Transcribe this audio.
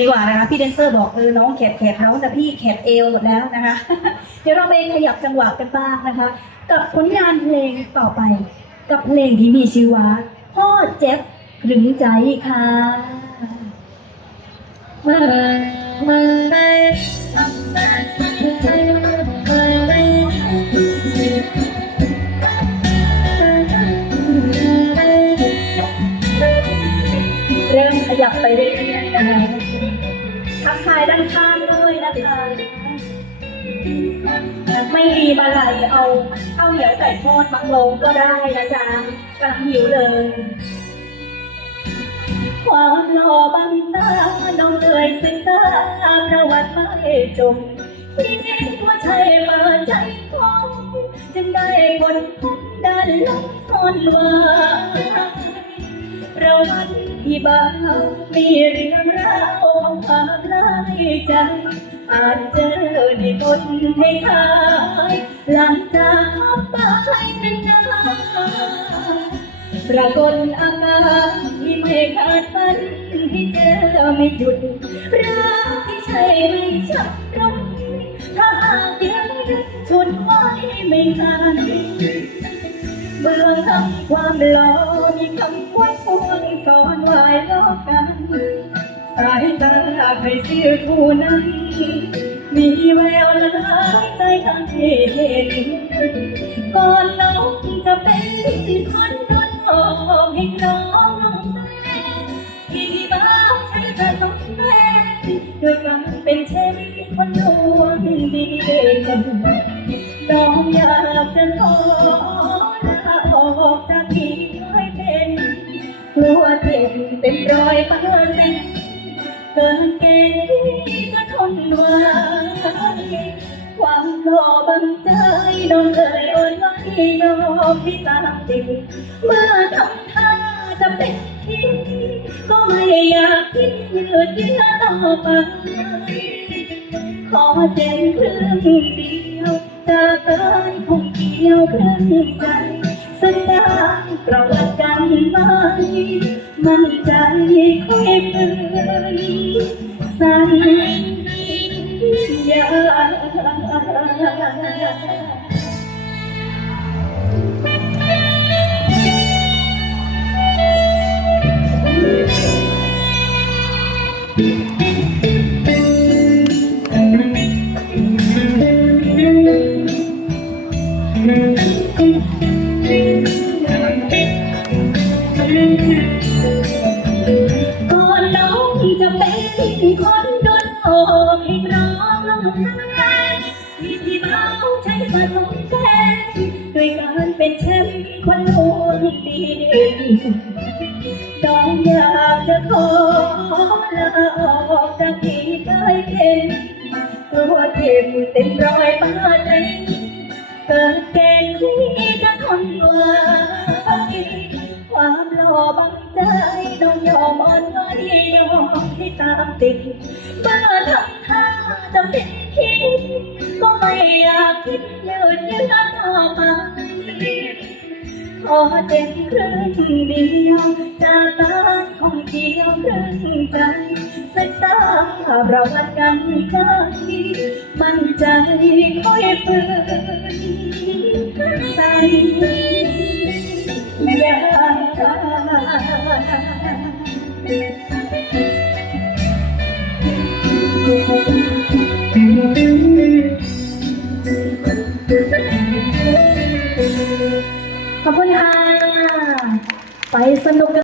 ดีกว่านะคะ พี่แดนเซอร์บอกเออน้องแขดแขดเขาแต่พี่แขดเอวหมดแล้วนะคะ เดี๋ยวเราไปขยับจังหวะกันบ้างนะคะ กับผลงานเพลงต่อไป กับเพลงที่มีชื่อว่าพ่อเจ็บถึงใจค่ะเริ่มขยับไปเรื่อยายด้านข้างด้วยนะคะ ไม่มีบะไหลเอาข้าวเหนียวไก่ทอดมังลงก็ได้นะจ๊ะกำลังหิวเลยความหล่อบังตาน้องเอ่ยศึกษาประวัติไม่จงคิดว่าใช่มาใจของจึงได้คนพบด้านลังซ่อนไว้ประวัติ ที่บ้านมีเรื่องราวของความหลายใจ อาจเจอในบทให้ทาย หลังจากพบไปนานๆปรากฏอาการที่ไม่คาดฝันที่เจอไม่หยุดรักที่ใช่ไม่ชักร้อยถ้าหากยังยึดชุดไว้ไม่ทันเบื้องทำความหล่อมีคำไว้พวง สายตาใครเสียผู้นั้น มีแววลายใจทั้งเห็นก่อนน้องจะเป็นคนโดนหอกให้น้องที่ที่บ้านใช้จะต้องแม่ด้วยกันเป็นเช่นคนลวงดีเด่น้องอยากจะขอลาออกจากที่เคยเป็นกลัวเจ็บเป็นรอยเปอร์เซ็นต์ เกินเกณฑ์ที่จะทนไหวความหล่อบังใจน้องเอ่ยโอนไว้ยอมที่ตามติดเมื่อทำท่าจะเป็นที่ก็ไม่อยากคิดยืดเยื้อต่อไปขอเจนครึ่งเดียวจากการคงเกี่ยวครึ่งใจสักการประวัติกันไหมมั่นใจค่อยฝืนสั โลอกให้ร้องลำไห้ที่ที่เมาใช้สมองแทนด้วยการเป็นแชมป์คนลวงดีน้องอยากจะขอลาออกจากที่เคยเป็นกลัวเจ็บเต็มรอยป้าเต็มเกิดเกณฑ์ที่จะทนไหวความหล่อบังใจน้องยอมอ่อนไหวยอมให้ตามติดมา จะเป็นพิษก็ไม่อยากคิดยืดเยื้อต่อไปขอเจ็บครึ่งเดียวจากการของเดียวครึ่งใจศึกษาประวัติกันครั้งมั่นใจค่อยฝืนใส ขอบคุณค่ะ ไปสนุกกัน